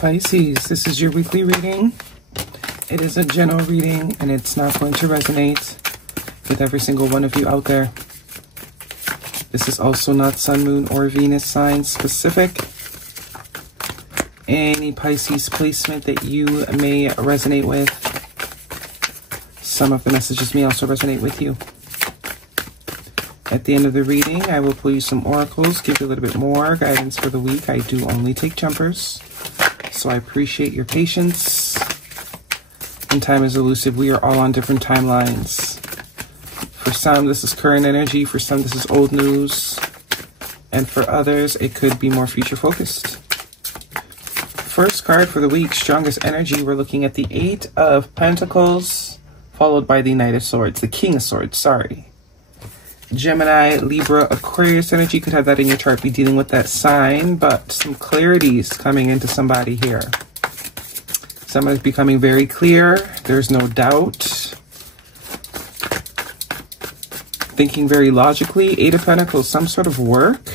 Pisces, this is your weekly reading. It is a general reading and it's not going to resonate with every single one of you out there. This is also not Sun, Moon, or Venus sign specific. Any Pisces placement that you may resonate with, some of the messages may also resonate with you. At the end of the reading, I will pull you some oracles, give you a little bit more guidance for the week. I do only take jumpers, so I appreciate your patience. And time is elusive. We are all on different timelines. For some, this is current energy. For some, this is old news. And for others, it could be more future focused. First card for the week, strongest energy. We're looking at the 8 of Pentacles, followed by the Knight of Swords, the King of Swords, sorry. Gemini, Libra, Aquarius energy, could have that in your chart, be dealing with that sign, but some clarity is coming into somebody here. Someone is becoming very clear. There's no doubt. Thinking very logically. 8 of Pentacles, some sort of work.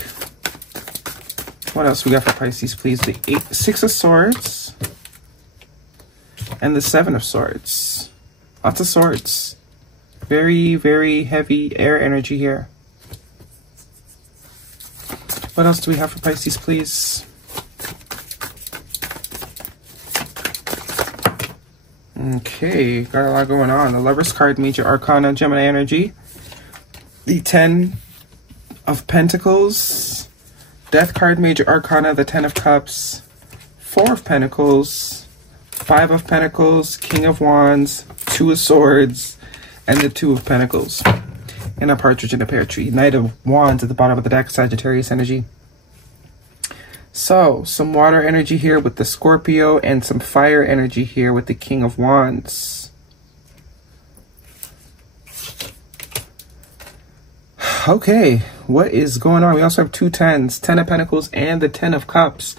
What else we got for Pisces, please? The 6 of Swords and the 7 of Swords. Lots of swords. Very, very heavy air energy here. What else do we have for Pisces, please? Okay, got a lot going on. The Lover's card, Major Arcana, Gemini energy. The 10 of Pentacles. Death card, Major Arcana, the 10 of Cups. 4 of Pentacles. 5 of Pentacles, King of Wands, 2 of Swords, and the 2 of Pentacles. And a partridge in a pear tree. Knight of Wands at the bottom of the deck, Sagittarius energy. So, some water energy here with the Scorpio and some fire energy here with the King of Wands. Okay, what is going on? We also have 2 10s, 10 of Pentacles and the 10 of Cups.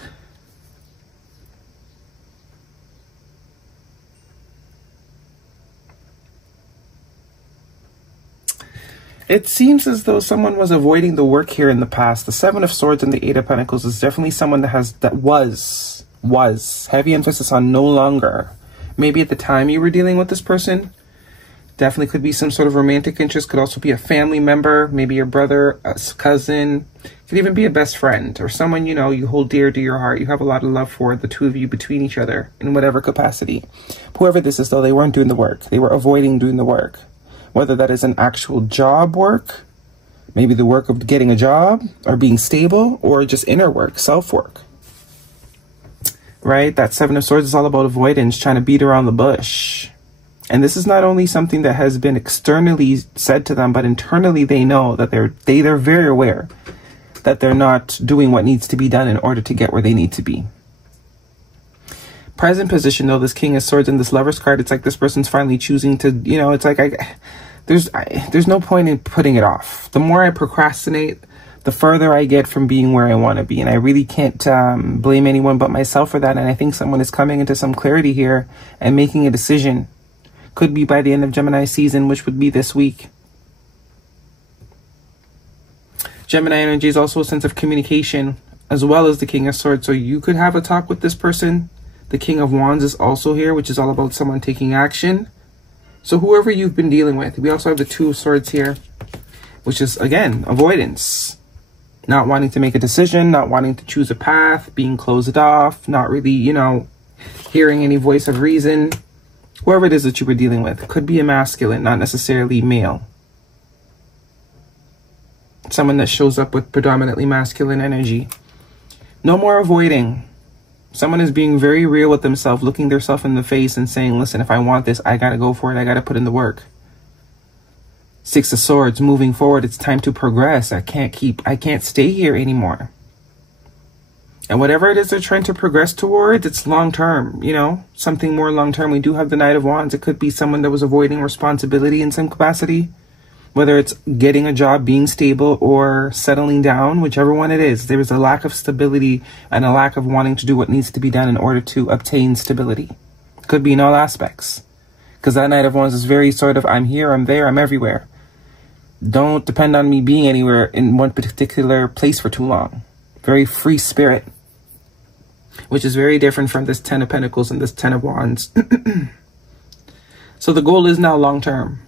It seems as though someone was avoiding the work here in the past. The 7 of Swords and the 8 of Pentacles is definitely someone that was heavy emphasis on no longer. Maybe at the time you were dealing with this person. Definitely could be some sort of romantic interest. Could also be a family member, maybe your brother, a cousin. Could even be a best friend or someone, you know, you hold dear to your heart. You have a lot of love for, the two of you between each other in whatever capacity. Whoever this is, though, they weren't doing the work. They were avoiding doing the work. Whether that is an actual job work, maybe the work of getting a job or being stable, or just inner work, self-work. Right? That 7 of Swords is all about avoidance, trying to beat around the bush. And this is not only something that has been externally said to them, but internally they know that they're very aware that they're not doing what needs to be done in order to get where they need to be. Present position, though, this King of Swords and this Lover's card, it's like this person's finally choosing to, you know, it's like there's no point in putting it off. The more I procrastinate, the further I get from being where I want to be. And I really can't blame anyone but myself for that. And I think someone is coming into some clarity here and making a decision. Could be by the end of Gemini season, which would be this week. Gemini energy is also a sense of communication, as well as the King of Swords. So you could have a talk with this person. The King of Wands is also here, which is all about someone taking action. So whoever you've been dealing with. We also have the 2 of Swords here, which is, again, avoidance. Not wanting to make a decision, not wanting to choose a path, being closed off, not really, you know, hearing any voice of reason. Whoever it is that you were dealing with. Could be a masculine, not necessarily male. Someone that shows up with predominantly masculine energy. No more avoiding. Someone is being very real with themselves, looking themselves in the face and saying, listen, if I want this, I got to go for it. I got to put in the work. 6 of Swords, moving forward. It's time to progress. I can't stay here anymore. And whatever it is they're trying to progress towards, it's long-term, you know, something more long-term. We do have the Knight of Wands. It could be someone that was avoiding responsibility in some capacity, whether it's getting a job, being stable, or settling down, whichever one it is. There is a lack of stability and a lack of wanting to do what needs to be done in order to obtain stability. Could be in all aspects. Because that Knight of Wands is very sort of, I'm here, I'm there, I'm everywhere. Don't depend on me being anywhere in one particular place for too long. Very free spirit. which is very different from this 10 of Pentacles and this 10 of Wands. So the goal is now long-term.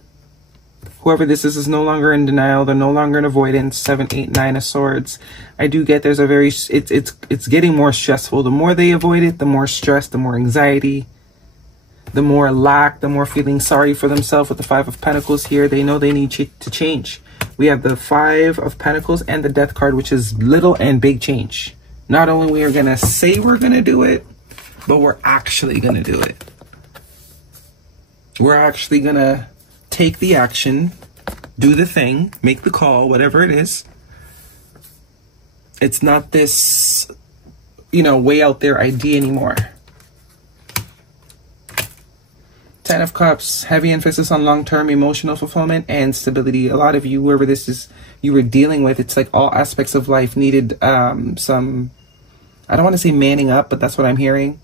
Whoever this is no longer in denial. They're no longer in avoidance. 7, 8, 9 of Swords. I do get there's a very, it's getting more stressful. The more they avoid it, the more stress, the more anxiety, the more lack, the more feeling sorry for themselves. With the 5 of Pentacles here, they know they need to change. We have the 5 of Pentacles and the Death card, which is little and big change. Not only we are going to say we're going to do it, but we're actually going to do it. We're actually going to take the action, do the thing, make the call, whatever it is. It's not this, you know, way out there idea anymore. 10 of Cups, heavy emphasis on long-term emotional fulfillment and stability. A lot of you, whoever this is, you were dealing with, it's like all aspects of life needed some, I don't want to say manning up, but that's what I'm hearing.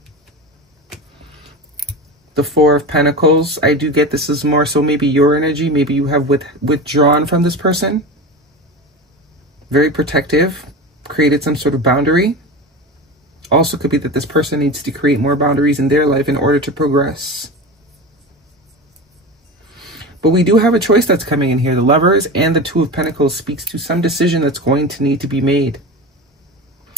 The 4 of Pentacles, I do get this is more so maybe your energy. Maybe you have withdrawn from this person. Very protective. Created some sort of boundary. Also could be that this person needs to create more boundaries in their life in order to progress. But we do have a choice that's coming in here. The Lovers and the 2 of Pentacles speaks to some decision that's going to need to be made.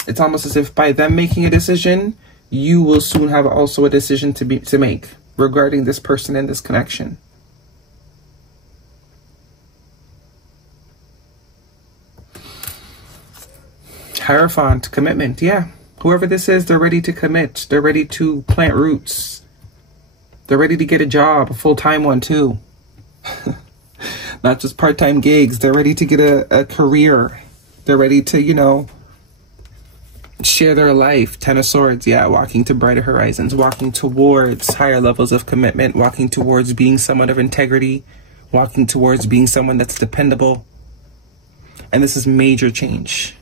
It's almost as if by them making a decision, you will soon have also a decision to make regarding this person and this connection. Hierophant, commitment. Yeah, whoever this is, they're ready to commit. They're ready to plant roots. They're ready to get a job, a full-time one too. Not just part-time gigs. They're ready to get a career. They're ready to, you know, share their life. 10 of Swords. Yeah, walking to brighter horizons, walking towards higher levels of commitment, walking towards being someone of integrity, walking towards being someone that's dependable. And this is major change.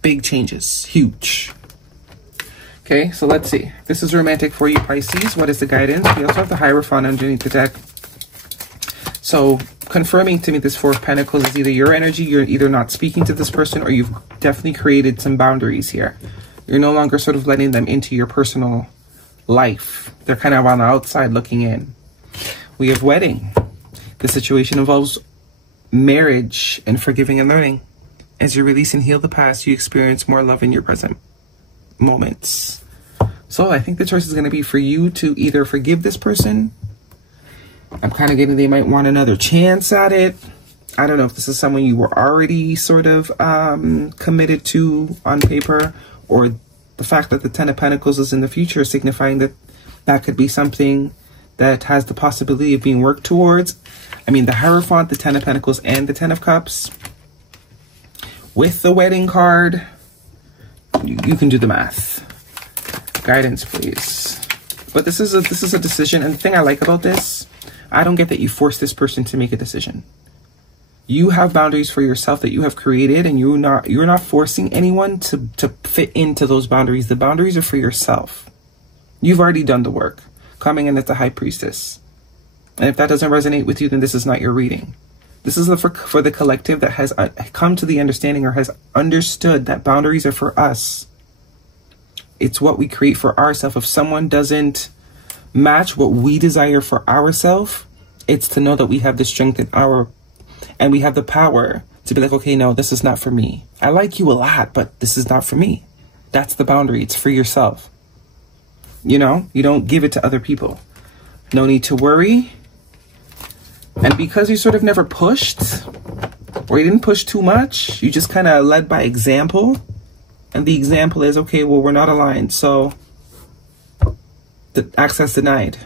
Big changes. Huge. Okay, so let's see. This is romantic for you, Pisces. What is the guidance? We also have the Hierophant underneath the deck. So confirming to me this 4 of Pentacles is either your energy, you're either not speaking to this person, or you've definitely created some boundaries here. You're no longer sort of letting them into your personal life. They're kind of on the outside looking in. We have wedding. The situation involves marriage and forgiving and learning. As you release and heal the past, you experience more love in your present moments. So I think the choice is going to be for you to either forgive this person. I'm kind of getting they might want another chance at it. I don't know if this is someone you were already sort of committed to on paper, or the fact that the 10 of Pentacles is in the future, signifying that that could be something that has the possibility of being worked towards. I mean, the Hierophant, the 10 of Pentacles, and the 10 of Cups. With the wedding card, you can do the math. Guidance, please. But this is a decision, and the thing I like about this, I don't get that you force this person to make a decision. You have boundaries for yourself that you have created, and you're not forcing anyone to fit into those boundaries. The boundaries are for yourself. You've already done the work, coming in as the High Priestess. And if that doesn't resonate with you, then this is not your reading. This is for the collective that has come to the understanding or has understood that boundaries are for us. It's what we create for ourselves. If someone doesn't match what we desire for ourselves, it's to know that we have the strength in and we have the power to be like, okay, no, this is not for me. I like you a lot, but this is not for me. That's the boundary. It's for yourself. You know, you don't give it to other people. No need to worry. And because you sort of never pushed, or you didn't push too much, you just kind of led by example. And the example is, okay, well, we're not aligned, so the access denied.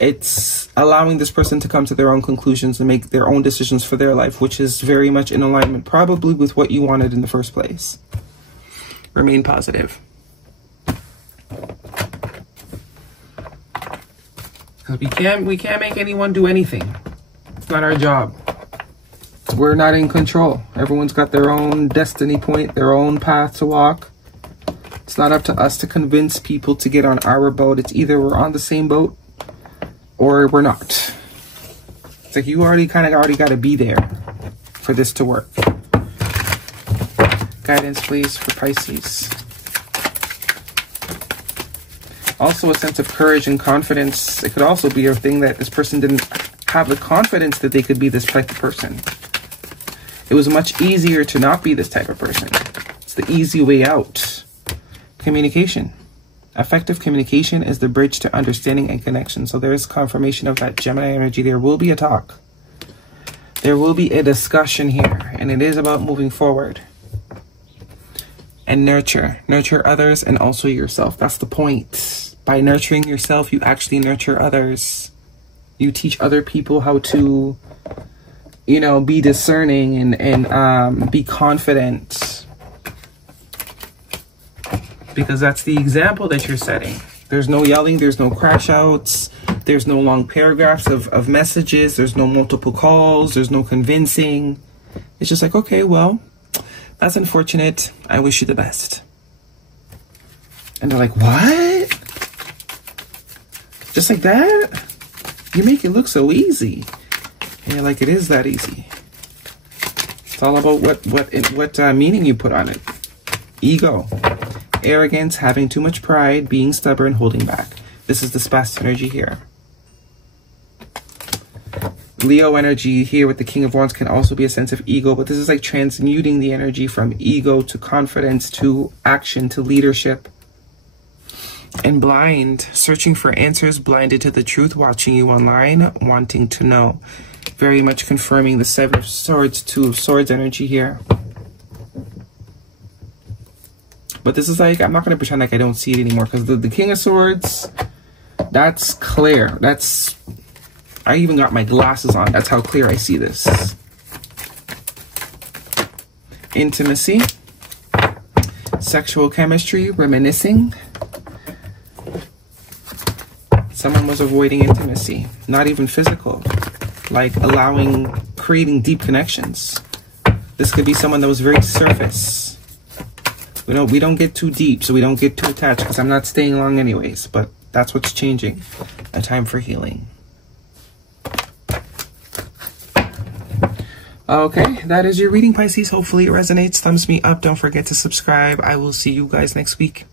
It's allowing this person to come to their own conclusions and make their own decisions for their life, which is very much in alignment, probably with what you wanted in the first place. Remain positive. Because we can't make anyone do anything. It's not our job. We're not in control. Everyone's got their own destiny point, their own path to walk. It's not up to us to convince people to get on our boat. It's either we're on the same boat or we're not. It's like you already got to be there for this to work. Guidance, please, for Pisces. Also, a sense of courage and confidence. It could also be a thing that this person didn't have the confidence that they could be this type of person. It was much easier to not be this type of person. It's the easy way out. Communication. Effective communication is the bridge to understanding and connection. So there is confirmation of that Gemini energy. There will be a talk. There will be a discussion here. And it is about moving forward. And nurture. Nurture others and also yourself. That's the point. By nurturing yourself, you actually nurture others. You teach other people how to, you know, be discerning and be confident. Because that's the example that you're setting. There's no yelling. There's no crash outs. There's no long paragraphs of messages. There's no multiple calls. There's no convincing. It's just like, okay, well, that's unfortunate. I wish you the best. And they're like, what? Just like that? You make it look so easy. And you're like, it is that easy. It's all about what meaning you put on it. Ego. Arrogance, having too much pride, being stubborn, holding back. This is the Pisces energy here. Leo energy here with the King of Wands can also be a sense of ego, but this is like transmuting the energy from ego to confidence to action to leadership. And blind, searching for answers, blinded to the truth, watching you online, wanting to know. Very much confirming the Seven of Swords, Two of Swords energy here. But this is like, I'm not going to pretend like I don't see it anymore, because the King of Swords, that's clear. That's, I even got my glasses on. That's how clear I see this. Intimacy. Sexual chemistry, reminiscing. Someone was avoiding intimacy, not even physical, like creating deep connections. This could be someone that was very surface. We don't get too deep, so we don't get too attached, because I'm not staying long anyways, but that's what's changing. A time for healing. Okay, that is your reading, Pisces. Hopefully it resonates. Thumbs me up. Don't forget to subscribe. I will see you guys next week.